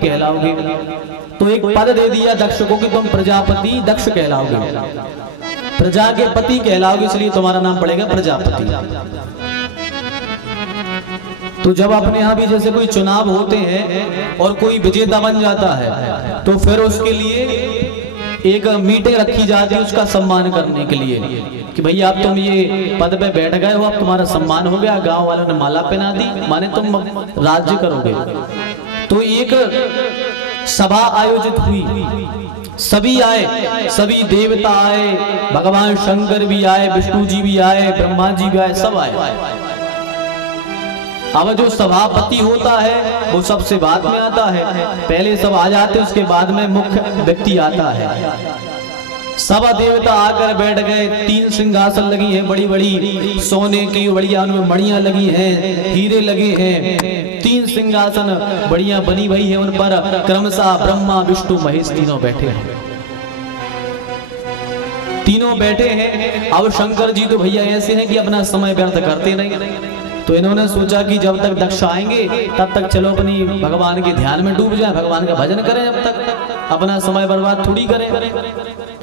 कहलाओगे। तो एक पद दे दिया दक्ष को कि तुम प्रजापति दक्ष कहलाओगे, प्रजा के पति कहलाओगे, इसलिए तुम्हारा नाम पड़ेगा प्रजापति। तो जब अपने यहाँ भी जैसे कोई चुनाव होते हैं और कोई विजेता बन जाता है तो फिर उसके लिए एक मीटिंग रखी जाती है उसका सम्मान करने के लिए कि भैया अब तुम ये पद पे बैठ गए हो, अब तुम्हारा सम्मान हो गया, गांव वालों ने माला पहना दी, माने तुम राज्य करोगे। तो एक सभा आयोजित हुई, सभी आए, सभी देवता आए, भगवान शंकर भी आए, विष्णु जी भी आए, ब्रह्मा जी भी आए, सब आए। अब जो सभापति होता है वो सबसे बाद में आता है, पहले सब आ जाते हैं, उसके बाद में मुख्य व्यक्ति आता है। सब देवता आकर बैठ गए, 3 सिंहासन लगी हैं बड़ी बड़ी सोने की, बढ़िया उनमें मणियां लगी हैं, हीरे लगे हैं, 3 सिंहासन बढ़िया बनी हुई है, उन पर क्रमशः ब्रह्मा विष्णु महेश तीनों बैठे हैं, तीनों बैठे हैं। अब शंकर जी तो भैया ऐसे हैं कि अपना समय व्यर्थ करते नहीं, तो इन्होंने सोचा कि जब तक दक्ष आएंगे तब तक चलो अपनी भगवान के ध्यान में डूब जाए, भगवान का भजन करें, जब तक अपना समय बर्बाद थोड़ी करें।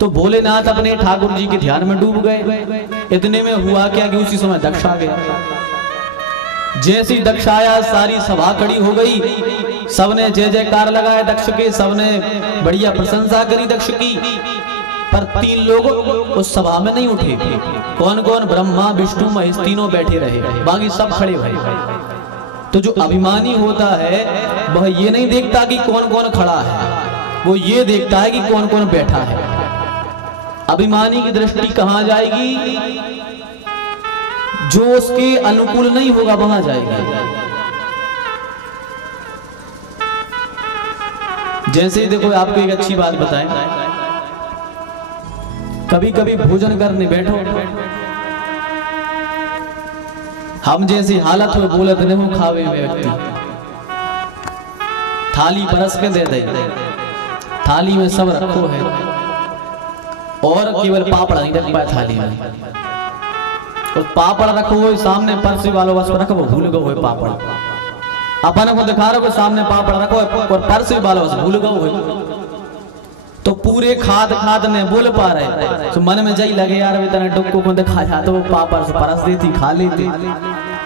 तो भोलेनाथ अपने ठाकुर जी के ध्यान में डूब गए। इतने में हुआ क्या कि उसी समय दक्ष आ गया। जैसे ही दक्ष आया सारी सभा खड़ी हो गई, सबने जय जयकार लगाया दक्ष के, सबने बढ़िया प्रशंसा करी दक्ष की, पर 3 लोग उस सभा में नहीं उठे। कौन कौन? ब्रह्मा विष्णु महेश तीनों बैठे रहे, बाकी सब खड़े हुए। तो जो अभिमानी होता है वह ये नहीं देखता कि कौन कौन खड़ा है, वो ये देखता है कि कौन कौन बैठा है। अभिमानी की दृष्टि कहां जाएगी? जो उसके अनुकूल नहीं होगा वहां जाएगी। जैसे देखो आपको एक अच्छी बात बताएं, कभी कभी भोजन करने बैठो, हम जैसी हालत में बोलत नहीं हो, खावे में व्यक्ति थाली परस के दे दे, थाली में सब रखो है और केवल पापड़ नहीं रख पाए थाली में, तो पापड़ रखो हुए सामने, परसी वालों बस रखो भूल गए हुए पापड़, अपन को दिखा रहे हो सामने पापड़ रखो और परसी वालों बस भूल गए हुए। तो पूरे खाद खाद ने बोल पा रहे, तो मन में जाई लगे यार इतना डुक्को को दिखाया तो वो पापड़ से परस देती, खा लेती।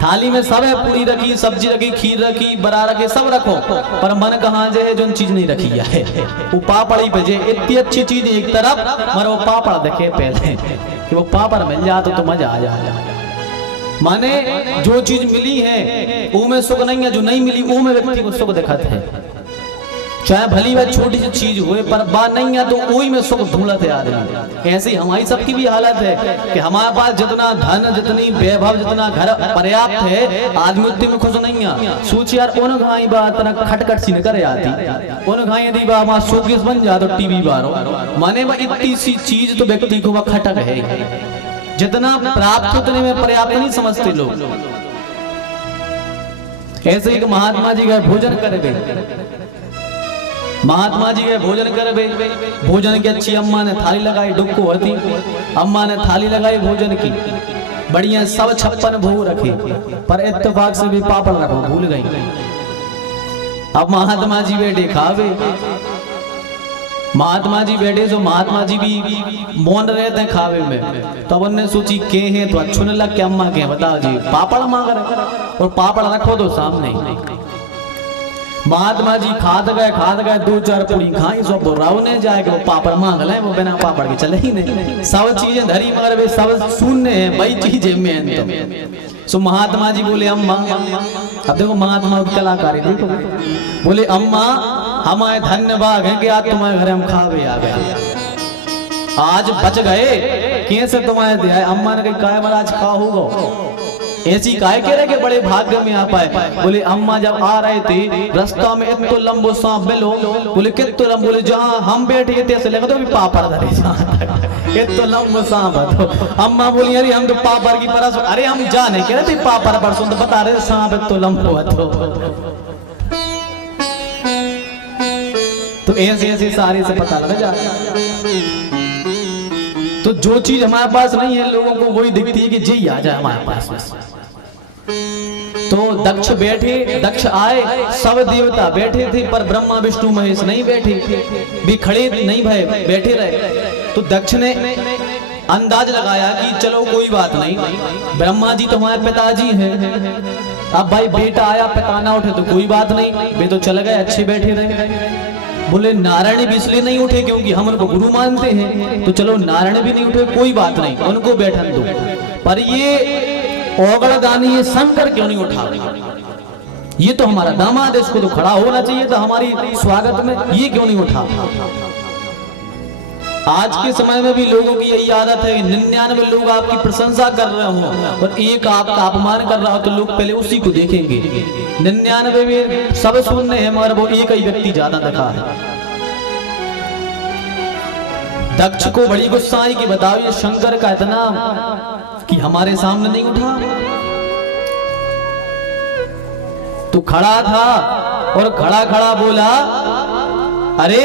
थाली में सब है, पूरी रखी, सब्जी रखी, खीर रखी, बरा रखे, सब रखो, पर मन कहाँ जे है जो चीज नहीं रखी है, वो पापड़ ही पे जे। इतनी अच्छी चीज एक तरफ, मगर वो पापड़ देखे पहले कि वो पापड़ मिल जाए तो मजा आ जाए। माने जो चीज मिली है वो में सुख नहीं है, जो नहीं मिली वो में व्यक्ति को सुख दिखाते हैं। चाहे भली वह छोटी सी चीज हुए, पर बात नहीं है तो वही में सुख ढूंढते है आदमी। ऐसे ही हमारी सबकी भी हालत है कि हमारे पास जितना धन, जितनी वैभव, जितना घर पर्याप्त है, आदमी उतने में खुश नहीं है। सोच यार उन घाई बात ना खटखट सी न करे आती, उन घाई यदि वहां शोकेस बन जा तो टीवी बारो, माने वह इतनी सी चीज तो व्यक्ति को वह खटक है। जितना प्राप्त उतने में पर्याप्त नहीं समझते लोग। ऐसे एक महात्मा जी गए भोजन कर गए, महात्मा जी गए भोजन कर गए, भोजन की अच्छी अम्मा ने थाली लगाई, डुक्को होती, अम्मा ने थाली लगाई भोजन की, बढ़िया सब 56 भोग रखे, पर इत्तेफाक से भी पापड़ रखो भूल गई। अब महात्मा जी बैठे खावे, महात्मा जी बैठे तो महात्मा जी भी मौन रहते हैं खावे में। तो अब उन्होंने सोची के हैं तो अच्छे लग के अम्मा के बताओ जी, पापड़ मांग रहे और पापड़ रखो तो सामने। महात्मा जी खाद गए 2-4 पूरी खाई, सब राव ने जाएगा वो पापड़ मांग ले, वो बिना पापड़ के चले ही नहीं। सब चीजें धरी मगर वे सब शून्य है, वही चीजें मेन। तो सो महात्मा जी बोले अम्मा, अब देखो महात्मा की कलाकारी देखो, बोले अम्मा हमारे धन्यवाद है कि आज तुम्हारे घर हम खावे आ गए, आज बच गए, कैसे तुम्हारे दिया। अम्मा ने कहा काय महाराज खा होगा, ऐसी काय कह रहे कि बड़े भाग्य में आ पाए। बोले अम्मा जब आ रहे थे रास्ता में इतो लंबो सांप मिलो, बोले कितो लंबो, बोले जहाँ हम बैठे थे ऐसे लगा तो भी पापड़ धरे इतो लंबो सांप। तो अम्मा बोली अरे हम तो पापड़ की परस, अरे हम जाने कह रहे थे पापड़ परसों, तो बता रहे सांप इतो लंबो। तो ऐसे ऐसे सारे से पता लगा जा। तो जो चीज हमारे पास नहीं है लोगों को वही दिखती है कि जी आ जाए हमारे पास। तो दक्ष बैठे, दक्ष आए, सब देवता बैठे थे पर ब्रह्मा विष्णु महेश नहीं बैठे, भी खड़े नहीं भय, बैठे रहे। तो दक्ष ने अंदाज लगाया कि चलो कोई बात नहीं, ब्रह्मा जी तुम्हारे पिताजी हैं, अब भाई बेटा आया पिता ना उठे तो कोई बात नहीं, वे तो चल गए, अच्छे बैठे रहे। बोले नारायण भी इसलिए नहीं उठे क्योंकि हम उनको गुरु मानते हैं, तो चलो नारायण भी नहीं उठे कोई बात नहीं, उनको बैठन दो। पर ये औगड़दानी ये शंकर क्यों नहीं उठा? ये तो हमारा दामाद है, इसको तो खड़ा होना चाहिए था हमारी स्वागत में, ये क्यों नहीं उठा? आज के समय में भी लोगों की यही आदत है, 99 लोग आपकी प्रशंसा कर रहे हो और एक आपका अपमान कर रहा हो तो लोग पहले उसी को देखेंगे। 99 में सब सुनने हैं मगर वो एक ही व्यक्ति ज्यादा दिखा है। दक्ष को बड़ी गुस्सा आई कि बताओ ये शंकर का इतना कि हमारे सामने नहीं उठा। तो खड़ा था और खड़ा खड़ा बोला, अरे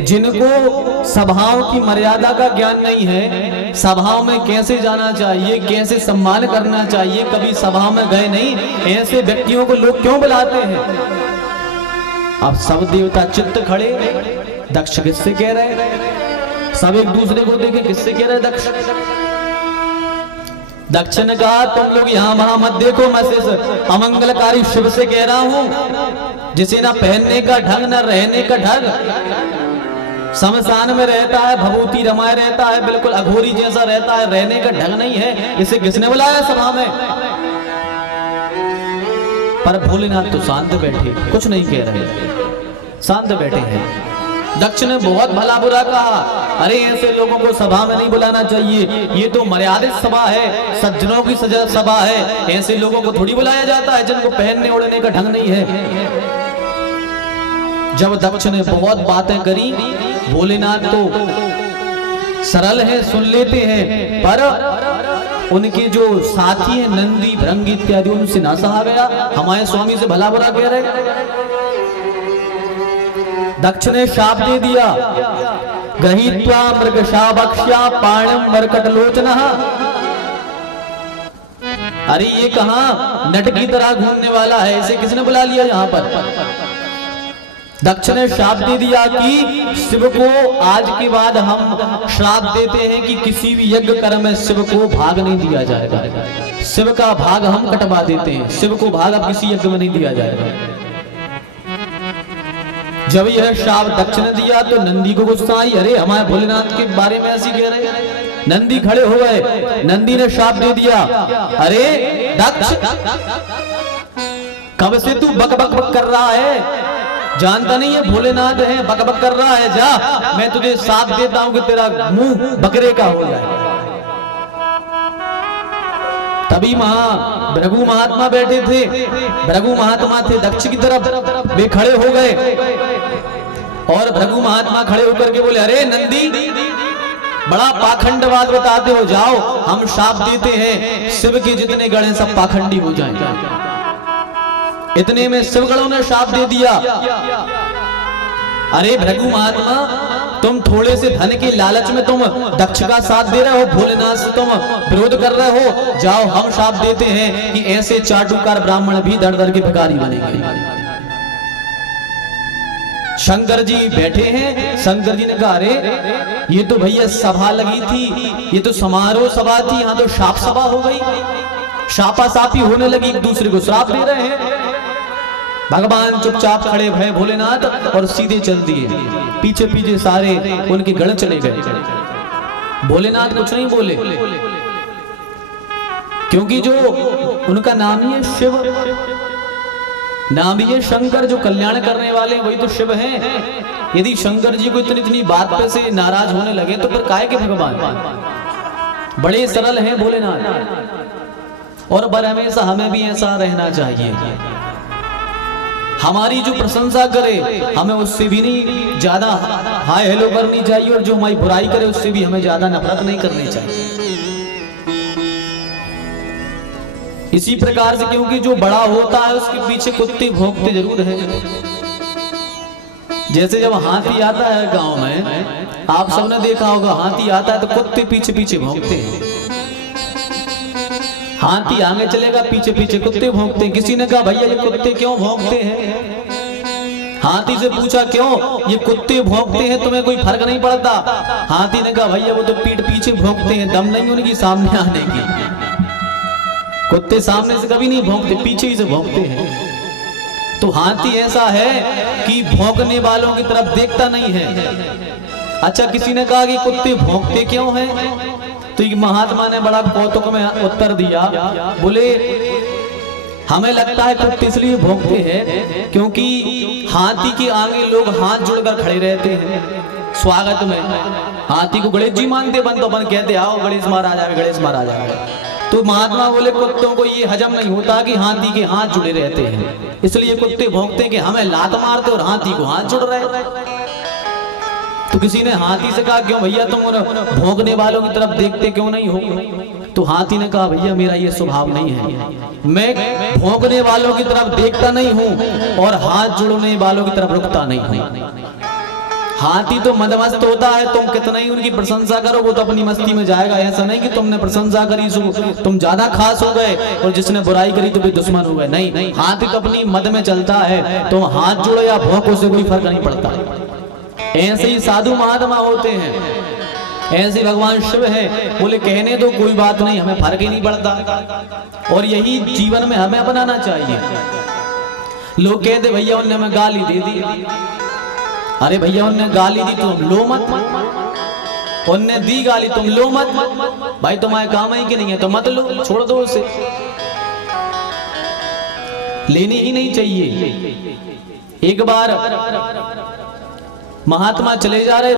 जिनको सभाओं की मर्यादा का ज्ञान नहीं है, सभाओं में कैसे जाना चाहिए, कैसे सम्मान करना चाहिए, कभी सभा में गए नहीं, ऐसे व्यक्तियों को लोग क्यों बुलाते हैं? अब सब देवता चित्त खड़े, दक्ष किससे कह रहे? सब एक दूसरे को देखे, किससे कह रहे दक्ष? दक्ष ने कहा तुम लोग यहाँ वहां मत देखो, मैं सिर्फ अमंगलकारी शिव से कह रहा हूं, जिसे ना पहनने का ढंग ना रहने का ढंग, शमशान में रहता है, भभूति रमाए रहता है, बिल्कुल अघोरी जैसा रहता है, रहने का ढंग नहीं है, इसे किसने बुलाया सभा में? पर भोलेनाथ तो शांत बैठे, कुछ नहीं कह रहे, शांत बैठे हैं। दक्ष ने बहुत भला बुरा कहा, अरे ऐसे लोगों को सभा में नहीं बुलाना चाहिए, ये तो मर्यादित सभा है, सज्जनों की सभा है, ऐसे लोगों को थोड़ी बुलाया जाता है जिनको पहनने ओढ़ने का ढंग नहीं है। जब दक्ष ने बहुत बातें करी, भोलेनाथ तो सरल है, सुन लेते हैं, पर उनके जो साथी हैं नंदी भृंगी इत्यादि, उनसे ना सहा गया, हमारे स्वामी से भला बुरा कह रहे। दक्ष ने शाप दे दिया, गृहीत्वा मृगशावक्ष्या पाणिम मरकटलोचनः। अरे ये कहां नट की तरह घूमने वाला है, इसे किसने बुला लिया यहाँ पर? दक्ष ने श्राप दे दिया कि शिव को आज के बाद हम श्राप देते हैं कि किसी भी यज्ञ कर्म में शिव को भाग नहीं दिया जाएगा, शिव का भाग हम कटवा देते हैं, शिव को भाग अब किसी यज्ञ में नहीं दिया जाएगा। जब यह श्राप दक्ष ने दिया तो नंदी को गुस्सा आई, अरे हमारे भोलेनाथ के बारे में ऐसी कह रहे। नंदी खड़े हो गए, नंदी ने श्राप दे दिया, अरे दक्ष कब से तू बक बक बक कर रहा है, जानता नहीं है भोलेनाथ है, बक बक कर रहा है, जा मैं तुझे साथ देता हूं कि तेरा मुंह बकरे का हो जाए। तभी भृगु महात्मा बैठे थे, भृगु महात्मा थे दक्ष की तरफ, वे खड़े हो गए और भृगु महात्मा खड़े होकर के बोले, अरे नंदी बड़ा पाखंडवाद बताते हो, जाओ हम शाप देते हैं शिव के जितने गण हैं सब पाखंडी हो जाएंगे। इतने में शिवगणों ने शाप दे दिया, अरे भृगु महात्मा तुम थोड़े से धन के लालच में तुम दक्ष का साथ दे रहे हो, भोलेनाथ से तुम विरोध कर रहे हो, जाओ हम शाप देते हैं कि ऐसे चाटुकार ब्राह्मण भी दर दर के भिखारी बनेंगे। शंकर जी बैठे हैं, शंकर जी ने कहा, अरे ये तो भैया सभा लगी थी, ये तो समारोह सभा थी, यहाँ तो शाप सभा हो गई, शापाशापी होने लगी, एक दूसरे को श्राप दे रहे हैं। भगवान चुपचाप खड़े भय भोलेनाथ और सीधे चल दिए, पीछे पीछे सारे उनके गण चले गए। भोलेनाथ कुछ नहीं बोले, क्योंकि जो उनका नाम ही है शिव, नाम ही है शंकर, जो कल्याण करने वाले वही तो शिव हैं। यदि शंकर जी को इतनी बात पे से नाराज होने लगे तो फिर काहे के भगवान? बड़े सरल हैं भोलेनाथ, और बर हमेशा हमें भी ऐसा रहना चाहिए। हमारी जो प्रशंसा करे हमें उससे भी नहीं ज्यादा हाय हेलो करनी चाहिए, और जो हमारी बुराई करे उससे भी हमें ज्यादा नफरत नहीं करनी चाहिए। इसी प्रकार से, क्योंकि जो बड़ा होता है उसके पीछे कुत्ते भौंकते जरूर है। जैसे जब हाथी आता है गांव में, आप सबने देखा होगा, हाथी आता है तो कुत्ते पीछे पीछे भौंकते हैं। हाथी आगे चलेगा, पीछे पीछे कुत्ते भौंकते हैं। किसी ने कहा भैया ये कुत्ते क्यों भौंकते हैं? हाथी से पूछा क्यों ये कुत्ते भौंकते हैं, तुम्हें कोई फर्क नहीं पड़ता? हाथी ने कहा भैया वो तो पीठ पीछे भौंकते हैं, दम नहीं उनकी सामने आने की। कुत्ते सामने से कभी नहीं भौंकते, पीछे ही से भौंकते हैं। तो हाथी ऐसा है कि भौंकने वालों की तरफ देखता नहीं है। अच्छा, किसी ने कहा कि कुत्ते भौंकते क्यों हैं? तो एक महात्मा ने बड़ा कौतुक में उत्तर दिया, बोले हमें लगता है कुत्ते इसलिए भौंकते हैं क्योंकि हाथी के आगे लोग हाथ जोड़कर खड़े रहते हैं स्वागत में। हाथी को गणेश जी मानते, बन तो अपन कहते आओ गणेश महाराज आए, गणेश महाराज आए। तो महात्मा बोले कुत्तों को ये हजम नहीं होता कि हाथी के हाथ जुड़े रहते हैं, इसलिए कुत्ते भौंकते हैं कि हमें लात मारते और हाथी को हाथ जुड़ रहे। तो किसी ने हाथी से कहा क्यों भैया तुम भौंकने वालों की तरफ देखते क्यों नहीं हो? तो हाथी ने कहा भैया मेरा ये स्वभाव नहीं है, मैं भौंकने वालों की तरफ देखता नहीं हूं और हाथ जोड़ने वालों की तरफ रुकता नहीं हूं। हाथी तो मदमस्त होता है, तुम कितना ही उनकी प्रशंसा करो वो तो अपनी मस्ती में जाएगा। ऐसा नहीं कि तुमने प्रशंसा करी तुम ज्यादा खास हो गए और जिसने बुराई करी तो भी दुश्मन हो गए। नहीं, हाथी तो अपनी मद में चलता है, तुम हाथ जोड़ो या भौंको से कोई फर्क नहीं पड़ता। ऐसे ही साधु महात्मा होते हैं, ऐसे भगवान शिव है, बोले कहने दो कोई बात नहीं, हमें फर्क ही नहीं पड़ता। और यही जीवन में हमें अपनाना चाहिए। लोग कहते भैया उनने हमें गाली दे दी, अरे भैया उनने गाली दी तुम लो मत, उनने दी गाली तुम लो मत, भाई तुम्हारे काम ही कि नहीं है तो मत लो, छोड़ दो उसे, लेनी ही नहीं चाहिए। एक बार महात्मा चले जा रहे